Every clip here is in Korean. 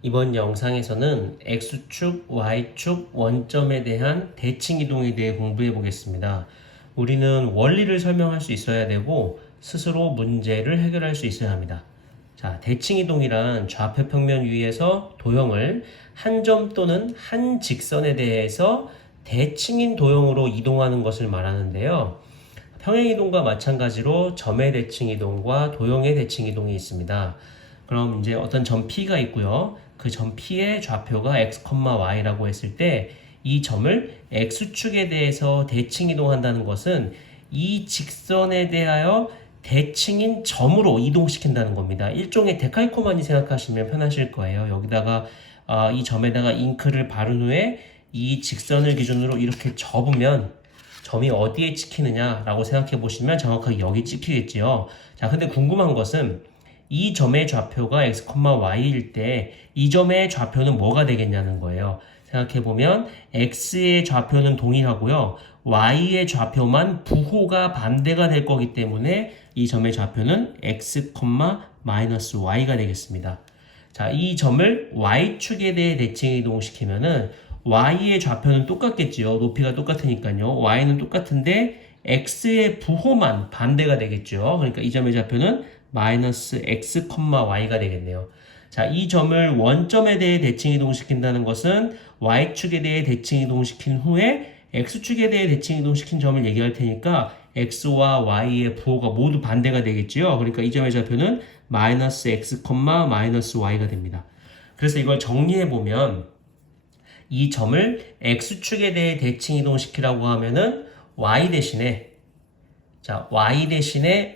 이번 영상에서는 X축, Y축 원점에 대한 대칭 이동에 대해 공부해 보겠습니다. 우리는 원리를 설명할 수 있어야 되고 스스로 문제를 해결할 수 있어야 합니다. 자, 대칭 이동이란 좌표 평면 위에서 도형을 한 점 또는 한 직선에 대해서 대칭인 도형으로 이동하는 것을 말하는데요. 평행 이동과 마찬가지로 점의 대칭 이동과 도형의 대칭 이동이 있습니다. 그럼 이제 어떤 점 P가 있고요. 그 점 P의 좌표가 x, y라고 했을 때 이 점을 x축에 대해서 대칭 이동한다는 것은 이 직선에 대하여 대칭인 점으로 이동시킨다는 겁니다. 일종의 데칼코마니 생각하시면 편하실 거예요. 여기다가 이 점에다가 잉크를 바른 후에 이 직선을 기준으로 이렇게 접으면 점이 어디에 찍히느냐라고 생각해 보시면 정확하게 여기 찍히겠지요. 자, 근데 궁금한 것은 이 점의 좌표가 x, y일 때 이 점의 좌표는 뭐가 되겠냐는 거예요. 생각해 보면 x의 좌표는 동일하고요. y의 좌표만 부호가 반대가 될 거기 때문에 이 점의 좌표는 x, y가 되겠습니다. 자, 이 점을 y축에 대해 대칭 이동시키면은 y의 좌표는 똑같겠지요. 높이가 똑같으니까요. y는 똑같은데 x의 부호만 반대가 되겠죠. 그러니까 이 점의 좌표는 마이너스 x, y가 되겠네요. 자, 이 점을 원점에 대해 대칭 이동시킨다는 것은 y축에 대해 대칭 이동시킨 후에 x축에 대해 대칭 이동시킨 점을 얘기할 테니까 x와 y의 부호가 모두 반대가 되겠지요. 그러니까 이 점의 좌표는 마이너스 x, 마이너스 y가 됩니다. 그래서 이걸 정리해 보면 이 점을 x축에 대해 대칭 이동시키라고 하면은 y 대신에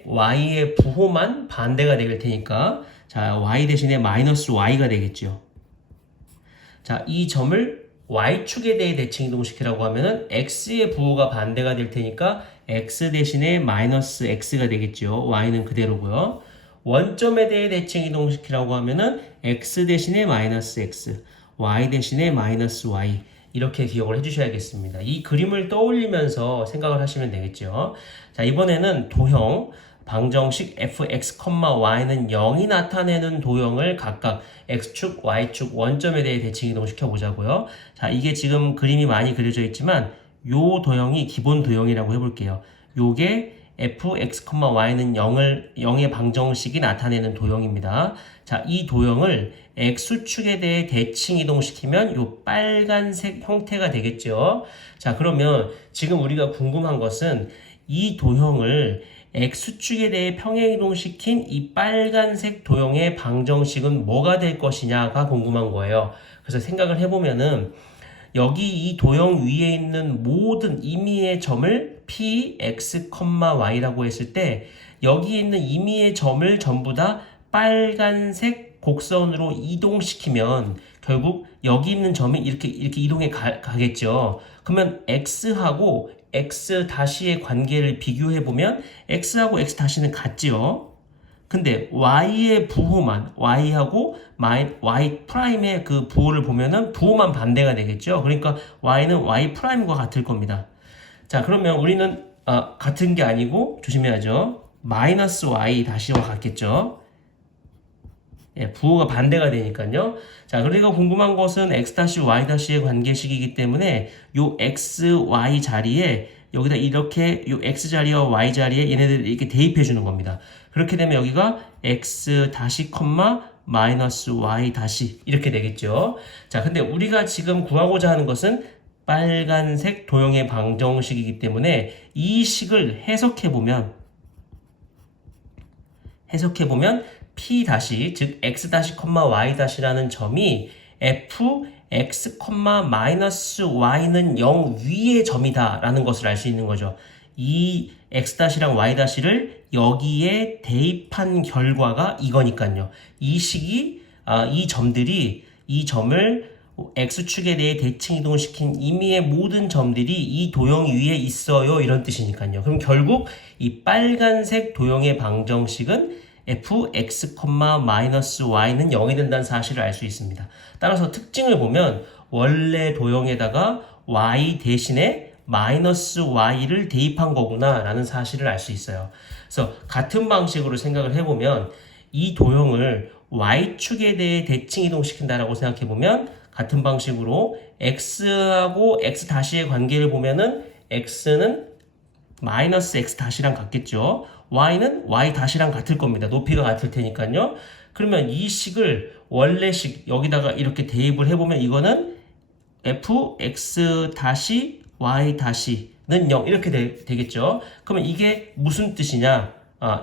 y의 부호만 반대가 될 테니까 자, y 대신에 마이너스 y가 되겠죠. 자, 이 점을 y축에 대해 대칭 이동시키라고 하면은 x의 부호가 반대가 될 테니까 x 대신에 마이너스 x가 되겠죠. y는 그대로고요. 원점에 대해 대칭 이동시키라고 하면은 x 대신에 마이너스 x, y 대신에 마이너스 y 이렇게 기억을 해주셔야겠습니다. 이 그림을 떠올리면서 생각을 하시면 되겠죠. 자, 이번에는 도형 방정식 fx, y는 0이 나타내는 도형을 각각 x축, y축 원점에 대해 대칭 이동시켜 보자고요. 자, 이게 지금 그림이 많이 그려져 있지만 요 도형이 기본 도형이라고 해볼게요. 요게 fx, y는 0의 방정식이 나타내는 도형입니다. 자, 이 도형을 x축에 대해 대칭 이동시키면 요 빨간색 형태가 되겠죠. 자, 그러면 지금 우리가 궁금한 것은 이 도형을 x축에 대해 평행 이동시킨 이 빨간색 도형의 방정식은 뭐가 될 것이냐가 궁금한 거예요. 그래서 생각을 해보면은 여기 이 도형 위에 있는 모든 임의의 점을 p, x, y라고 했을 때 여기 있는 임의의 점을 전부 다 빨간색 곡선으로 이동시키면 결국 여기 있는 점이 이렇게 이동해 가겠죠. 그러면 x하고 x 다시의 관계를 비교해 보면 x하고 x 다시는 같지요. 근데 y의 부호만 y하고 y 프라임의 그 부호를 보면은 부호만 반대가 되겠죠. 그러니까 y는 y 프라임과 같을 겁니다. 자, 그러면 우리는 같은 게 아니고 조심해야죠. 마이너스 y 다시와 같겠죠. 예, 부호가 반대가 되니까요. 자, 그리고 궁금한 것은 x-y-의 관계식이기 때문에 요 x, y 자리에 여기다 이렇게 요 x 자리와 y 자리에 얘네들 이렇게 대입해 주는 겁니다. 그렇게 되면 여기가 x 다시 마이너스 y 다시 이렇게 되겠죠. 자, 근데 우리가 지금 구하고자 하는 것은 빨간색 도형의 방정식이기 때문에 이 식을 해석해 보면 p 다시 즉 x 다시 y 다시라는 점이 f x, 마이너스 y는 0 위의 점이다 라는 것을 알 수 있는 거죠. 이 x 다시랑 y 다시를 여기에 대입한 결과가 이거니까요. 이 식이 이 점을 x축에 대해 대칭 이동시킨 임의의 모든 점들이 이 도형 위에 있어요 이런 뜻이니까요. 그럼 결국 이 빨간색 도형의 방정식은 fx, 마이너스 y는 0이 된다는 사실을 알 수 있습니다. 따라서 특징을 보면 원래 도형에다가 y 대신에 마이너스 y를 대입한 거구나 라는 사실을 알 수 있어요. 그래서 같은 방식으로 생각을 해보면 이 도형을 y축에 대해 대칭 이동시킨다라고 생각해보면 같은 방식으로 x하고 x 다시의 관계를 보면은 x는 마이너스 x 다시랑 같겠죠. y는 y 다시랑 같을 겁니다. 높이가 같을 테니까요. 그러면 이 식을 원래식 여기다가 이렇게 대입을 해보면 이거는 fx 다시 y 다시는 0 이렇게 되겠죠. 그러면 이게 무슨 뜻이냐?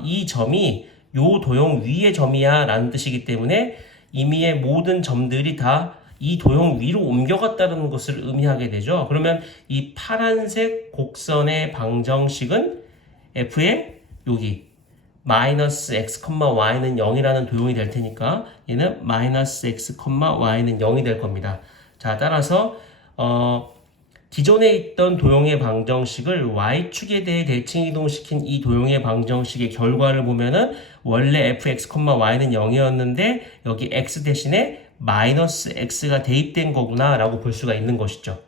이 점이 요 도형 위의 점이야 라는 뜻이기 때문에 이미의 모든 점들이 다 이 도형 위로 옮겨갔다는 것을 의미하게 되죠. 그러면 이 파란색 곡선의 방정식은 f의 여기 마이너스 x, y는 0이라는 도형이 될 테니까 얘는 마이너스 x, y는 0이 될 겁니다. 자, 따라서 기존에 있던 도형의 방정식을 y축에 대해 대칭 이동시킨 이 도형의 방정식의 결과를 보면은 원래 fx, y는 0이었는데 여기 x 대신에 마이너스 x가 대입된 거구나 라고 볼 수가 있는 것이죠.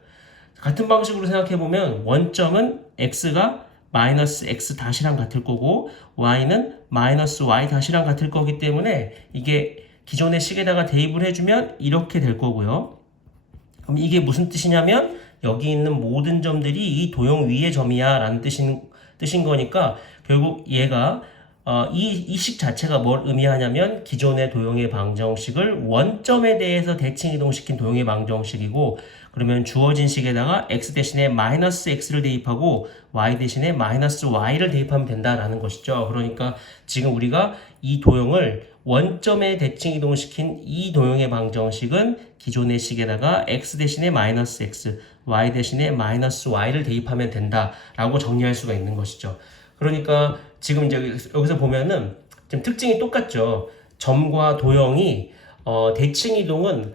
같은 방식으로 생각해보면 원점은 x가 마이너스 x 다시랑 같을 거고 y는 마이너스 y 다시랑 같을 거기 때문에 이게 기존의 식에다가 대입을 해주면 이렇게 될 거고요. 그럼 이게 무슨 뜻이냐면 여기 있는 모든 점들이 이 도형 위의 점이야 라는 뜻인 거니까 결국 얘가 이 식 자체가 뭘 의미하냐면 기존의 도형의 방정식을 원점에 대해서 대칭 이동시킨 도형의 방정식이고 그러면 주어진 식에다가 x 대신에 마이너스 x를 대입하고 y 대신에 마이너스 y를 대입하면 된다라는 것이죠. 그러니까 지금 우리가 이 도형을 원점에 대칭 이동시킨 이 도형의 방정식은 기존의 식에다가 x 대신에 마이너스 x, y 대신에 마이너스 y를 대입하면 된다라고 정리할 수가 있는 것이죠. 그러니까 지금 이제 여기서 보면은 지금 특징이 똑같죠. 점과 도형이 대칭 이동은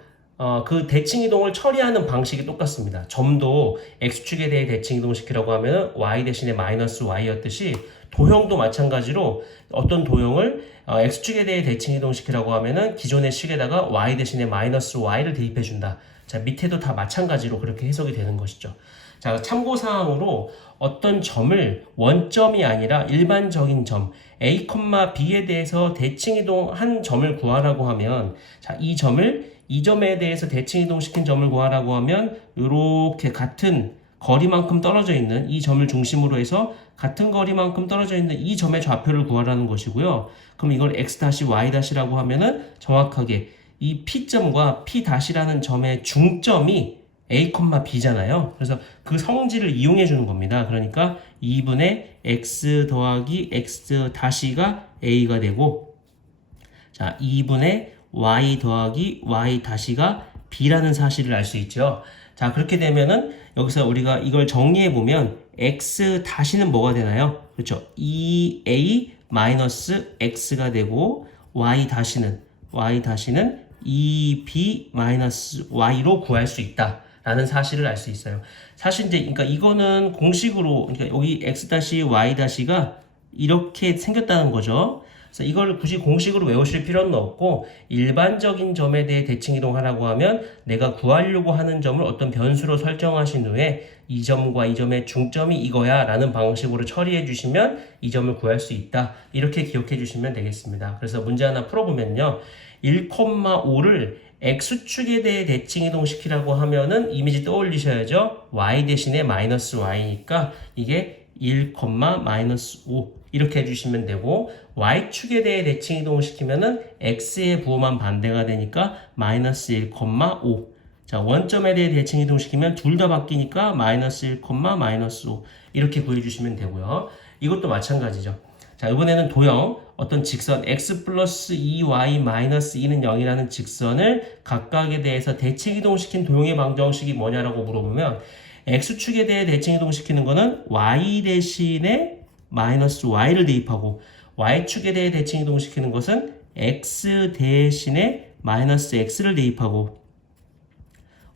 그 대칭 이동을 처리하는 방식이 똑같습니다. 점도 x축에 대해 대칭 이동시키라고 하면 y 대신에 마이너스 y였듯이 도형도 마찬가지로 어떤 도형을 x축에 대해 대칭 이동시키라고 하면은 기존의 식에다가 y 대신에 마이너스 y를 대입해 준다. 자, 밑에도 다 마찬가지로 그렇게 해석이 되는 것이죠. 자, 참고사항으로 어떤 점을 원점이 아니라 일반적인 점 A, B에 대해서 대칭 이동한 점을 구하라고 하면 자, 이 점에 대해서 대칭 이동시킨 점을 구하라고 하면 이렇게 같은 거리만큼 떨어져 있는 이 점을 중심으로 해서 같은 거리만큼 떨어져 있는 이 점의 좌표를 구하라는 것이고요. 그럼 이걸 x-y-라고 하면은 정확하게 이 P점과 P-라는 점의 중점이 A, B잖아요. 그래서 그 성질을 이용해 주는 겁니다. 그러니까 2분의 x 더하기 x-가 A가 되고 자, 2분의 y 더하기 y-가 B라는 사실을 알 수 있죠. 자, 그렇게 되면은 여기서 우리가 이걸 정리해 보면 x-는 뭐가 되나요? 그렇죠. 2a 마이너스 x가 되고 y-는 2b 마이너스 y로 구할 수 있다. 라는 사실을 알 수 있어요. 사실 이제 그러니까 이거는 공식으로 그러니까 여기 x-y-가 이렇게 생겼다는 거죠. 그래서 이걸 굳이 공식으로 외우실 필요는 없고 일반적인 점에 대해 대칭 이동하라고 하면 내가 구하려고 하는 점을 어떤 변수로 설정하신 후에 이 점과 이 점의 중점이 이거야 라는 방식으로 처리해 주시면 이 점을 구할 수 있다. 이렇게 기억해 주시면 되겠습니다. 그래서 문제 하나 풀어보면요. 1,5를 x축에 대해 대칭 이동시키라고 하면은 이미지 떠올리셔야죠. y 대신에 마이너스 y니까 이게 1,-5 이렇게 해주시면 되고 y축에 대해 대칭 이동시키면은 x의 부호만 반대가 되니까 마이너스 1,5 자, 원점에 대해 대칭 이동시키면 둘 다 바뀌니까 마이너스 1, 마이너스 5 이렇게 구해주시면 되고요. 이것도 마찬가지죠. 자, 이번에는 도형 어떤 직선 x 플러스 2y 마이너스 2는 0이라는 직선을 각각에 대해서 대칭 이동시킨 도형의 방정식이 뭐냐라고 물어보면 x축에 대해 대칭 이동시키는 거는 y 대신에 마이너스 y를 대입하고 y축에 대해 대칭 이동시키는 것은 x 대신에 마이너스 x를 대입하고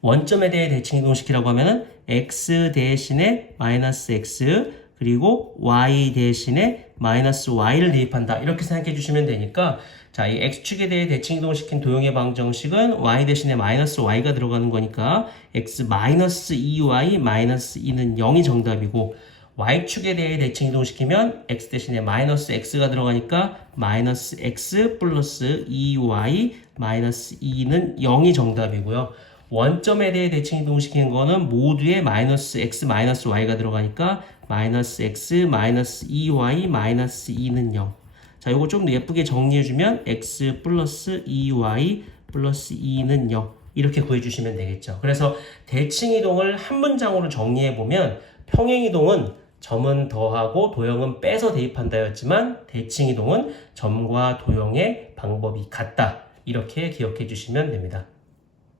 원점에 대해 대칭 이동시키라고 하면은 x 대신에 마이너스 x 그리고 y 대신에 마이너스 y를 대입한다. 이렇게 생각해 주시면 되니까 자, 이 x축에 대해 대칭 이동시킨 도형의 방정식은 y 대신에 마이너스 y가 들어가는 거니까 x 마이너스 2y 마이너스 2는 0이 정답이고 y축에 대해 대칭 이동시키면 x 대신에 마이너스 x가 들어가니까 마이너스 x 플러스 2y 마이너스 2는 0이 정답이고요. 원점에 대해 대칭 이동시키는 거는 모두에 마이너스 x 마이너스 y가 들어가니까 마이너스 x 마이너스 2y 마이너스 2는 0. 자, 요거 좀 더 예쁘게 정리해주면 x 플러스 2y 플러스 2는 0. 이렇게 구해주시면 되겠죠. 그래서 대칭 이동을 한 문장으로 정리해보면 평행 이동은 점은 더하고 도형은 빼서 대입한다였지만 대칭 이동은 점과 도형의 방법이 같다. 이렇게 기억해 주시면 됩니다.